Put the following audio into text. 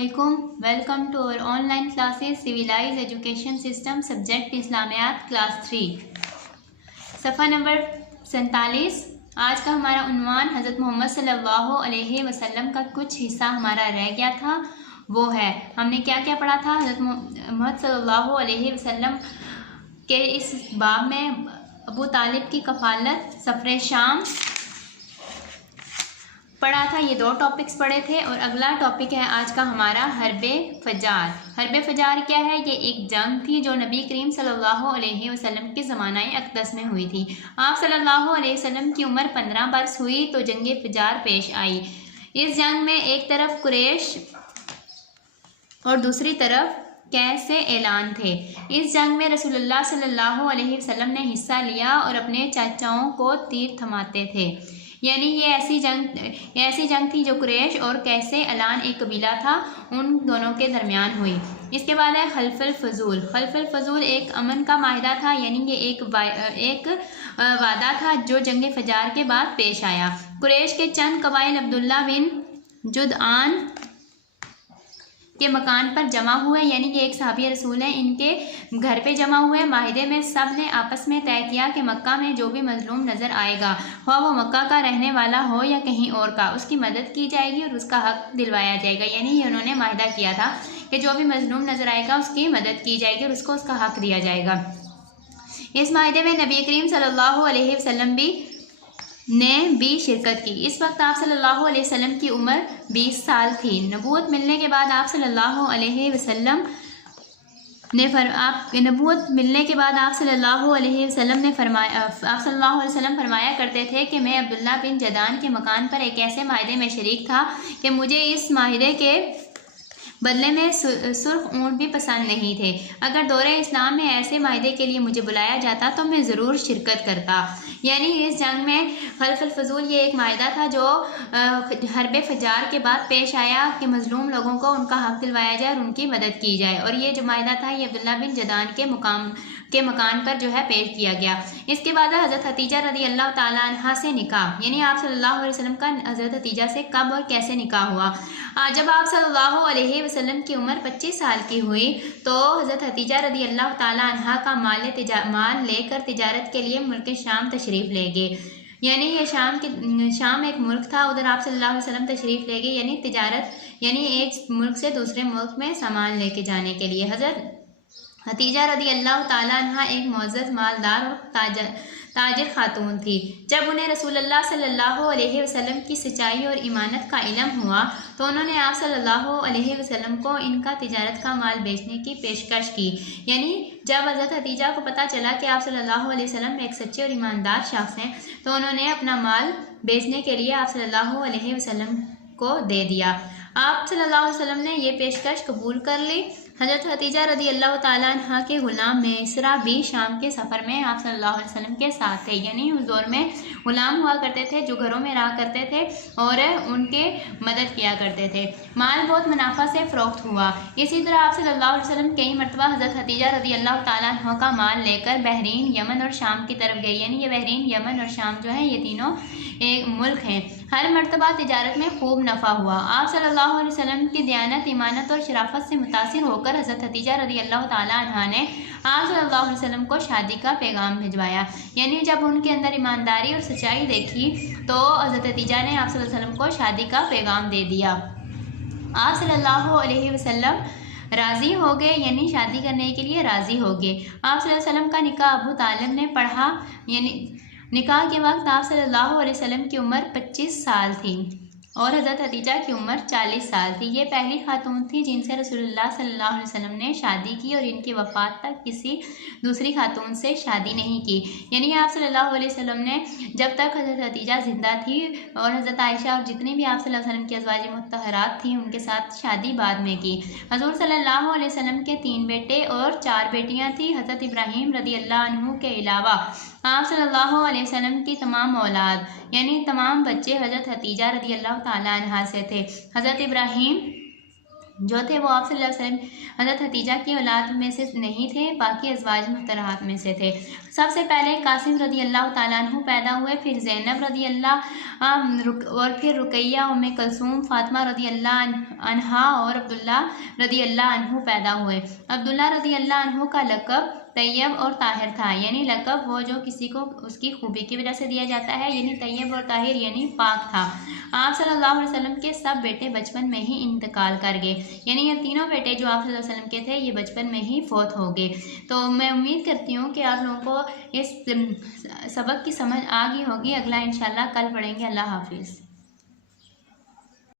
अस्सलामुअलैकुम। Welcome to our online classes civilise education system subject इस्लामियात class 3 सफ़ा number 47। आज का हमारा उन्वान हज़रत मोहम्मद सल्लल्लाहु अलैहि वसल्लम का कुछ हिस्सा हमारा रह गया था। वो है हमने क्या क्या पढ़ा था। हज़रत मोहम्मद सल्लल्लाहु अलैहि वसल्लम के इस बाब में अबू तालिब की कफ़ालत, सफ़र शाम पढ़ा था। ये 2 टॉपिक्स पढ़े थे। और अगला टॉपिक है आज का हमारा हर्बे फजार। हर्बे फजार क्या है? ये एक जंग थी जो नबी करीम सल्लल्लाहु अलैहि वसल्लम के ज़माना अक़दस में हुई थी। आप सल्लल्लाहु अलैहि वसल्लम की उम्र 15 बरस हुई तो जंग फजार पेश आई। इस जंग में एक तरफ कुरैश और दूसरी तरफ कैसे ऐलान थे। इस जंग में रसूलुल्लाह सल्लल्लाहु अलैहि वसल्लम ने हिस्सा लिया और अपने चाचाओं को तीर थमाते थे। यानी ये ऐसी जंग थी जो कुरैश और कैसे ऐलान एक कबीला था, उन दोनों के दरमियान हुई। इसके बाद है खल्फुल फजूल। खल्फुल फजूल एक अमन का माहिदा था, यानी ये एक वादा था जो जंग फजार के बाद पेश आया। कुरैश के चंद कबाइल अब्दुल्ला बिन जुदआन के मकान पर जमा हुए, यानी कि एक सहाबी रसूल हैं, इनके घर पे जमा हुए। माहिदे में सब ने आपस में तय किया कि मक्का में जो भी मजलूम नज़र आएगा, ख्वाह वो मक्का का रहने वाला हो या कहीं और का, उसकी मदद की जाएगी और उसका हक दिलवाया जाएगा। यानी ये उन्होंने माहिदा किया था कि जो भी मजलूम नज़र आएगा उसकी मदद की जाएगी और उसको उसका हक दिया जाएगा। इस माहिदे में नबी करीम सल्लल्लाहु अलैहि वसल्लम ने भी शिरकत की। इस वक्त आप सल्लल्लाहु अलैहि वसल्लम की उम्र 20 साल थी। नबूवत मिलने के बाद आप सल्लल्लाहु अलैहि वसल्लम फरमाया करते थे कि मैं अब्दुल्ला बिन जदान के मकान पर एक ऐसे माहिदे में शरीक था कि मुझे इस माहिदे के बदले में सुर्ख ऊँट भी पसंद नहीं थे। अगर दौरे इस्लाम में ऐसे माहिदे के लिए मुझे बुलाया जाता तो मैं ज़रूर शिरकत करता। यानी इस जंग में खल्फुल फजूल ये एक माहिदा था जो हर्बे फजार के बाद पेश आया कि मजलूम लोगों को उनका हक दिलवाया जाए और उनकी मदद की जाए। और ये जो माहिदा था ये अब्दुल्ला बिन जदान के मकान पर जो है पेश किया गया। इसके बाद हज़रत हतीजा रदी अल्लाह ताला अन्हा से निकाह, यानी आप सल्लल्लाहु अलैहि वसल्लम का हज़रत हतीजा से कब और कैसे निकाह हुआ। जब आप सल्लल्लाहु अलैहि वसल्लम की उम्र 25 साल की हुई तो हज़रत हतीजा रदी अल्लाह ताला अन्हा का माल लेकर तिजारत के लिए मुल्क शाम तशरीफ़ ले गए। यानी ये शाम एक मुल्क था, उधर आप सल्लल्लाहु अलैहि वसल्लम तशरीफ़ ले गए, यानी तिजारत, यानी एक मुल्क से दूसरे मुल्क में सामान लेके जाने के लिए। हज़रत हतीजा रदी अल्लाह ताला अन्हा एक मुअज़्ज़ज़ मालदार और ताजिर खातून थी। जब उन्हें रसूलुल्लाह सल्लल्लाहु अलैहि वसल्लम की सच्चाई और ईमानत का इल्म हुआ तो उन्होंने आप सल्लल्लाहु अलैहि वसल्लम को इनका तिजारत का माल बेचने की पेशकश की। यानी जब हज़रत हतीजा को पता चला कि आप सल्लल्लाहु अलैहि वसल्लम एक सच्चे और ईमानदार शख्स हैं तो उन्होंने अपना माल बेचने के लिए आप सल्लल्लाहु अलैहि वसल्लम को दे दिया। आप सल्लल्लाहु अलैहि वसल्लम ने ये पेशकश कबूल कर ली। हज़रत हतीजा रदी अल्लाह ताला अन्हा के ग़ुलाम मिस्रा भी शाम के सफ़र में आप सल्लल्लाहु अलैहि वसल्लम के साथ थे। यानी उस दौर में ग़ुलाम हुआ करते थे जो घरों में रहा करते थे और उनके मदद किया करते थे। माल बहुत मुनाफा से फ़रोख्त हुआ। इसी तरह आप सल्लल्लाहु अलैहि वसल्लम कई मरतबा हज़रत हतीजा रदी अल्लाह ताला अन्हा का माल लेकर बहरीन, यमन और शाम की तरफ गए। यानी ये बहरीन, यमन और शाम जो है ये तीनों एक मुल्क हैं। हर मरतबा तिजारत में खूब नफ़ा हुआ। आप सल्लल्लाहु अलैहि वसल्लम की दयानत, ईमानत और शराफत से मुतासिर होकर हज़रत हतीजा रदी अल्लाह ताला अन्हा ने आप सल्लल्लाहु अलैहि वसल्लम को शादी का पैगाम भिजवाया। यानी जब उनके अंदर ईमानदारी और सच्चाई देखी तो हज़रत हतीजा ने आप सल्लल्लाहु अलैहि वसल्लम को शादी का पैगाम दे दिया। आप सल्लल्लाहु अलैहि वसल्लम राज़ी हो गए, यानी शादी करने के लिए राज़ी हो गए। आप सल्लल्लाहु अलैहि वसल्लम का निकाह अबू तालिब ने पढ़ा। यानी निकाह के वक्त आप सल्लल्लाहु अलैहि वसल्लम की उम्र 25 साल थी और हज़रत हतीजा की उम्र 40 साल थी। ये पहली खातून थी जिनसे रसूलुल्लाह सल्लल्लाहु अलैहि वसल्लम ने शादी की और इनकी वफ़ात तक किसी दूसरी खातून से शादी नहीं की। यानी आप सल्लल्लाहु अलैहि वसल्लम ने जब तक हज़रत हतीजा ज़िंदा थी और हज़रत आयशा और जितनी भी आप सल्लल्लाहु अलैहि वसल्लम की अज़वाज मुत्तहरात थी उनके साथ शादी बाद में की। हज़ूर सल्लल्लाहु अलैहि वसल्लम के 3 बेटे और 4 बेटियाँ थीं। हज़रत इब्राहीम रदी अल्लाह अन्हु के अलावा आप सल्लल्लाहु अलैहि वसल्लम की तमाम औलाद, यानी तमाम बच्चे हज़रत हतीजा रदी अल्लाह ताला अन्हा से थे। हज़रत इब्राहीम जो थे वो आप सल्लल्लाहु अलैहि वसल्लम हज़रत हतीजा की औलाद में से नहीं थे, बाकी अज़वाज मुहतरहात में से थे। सबसे पहले कासिम रदी अल्लाह ताला अन्हु पैदा हुए, फिर ज़ैनब रदी अल्लाह और फिर रुकैया, उम्मे कुलसूम, फातिमा रदी अल्लाह अन्हा और अब्दुल्ला रदी अल्लाह अन्हु पैदा हुए। अब्दुल्ला रदी अल्लाह अन्हु का लक़ब तैयब और ताहिर था, यानी लक़ब वो जो किसी को उसकी खूबी की वजह से दिया जाता है, यानी तैयब और ताहिर यानी पाक था। आप सल्लल्लाहु अलैहि वसल्लम के सब बेटे बचपन में ही इंतकाल कर गए, यानी ये तीनों बेटे जो आप सल्लल्लाहु अलैहि वसल्लम के थे ये बचपन में ही फौत हो गए। तो मैं उम्मीद करती हूँ कि आप लोगों को इस सबक की समझ आ गई होगी। अगला इंशाल्लाह कल पढ़ेंगे। अल्लाह हाफिज़।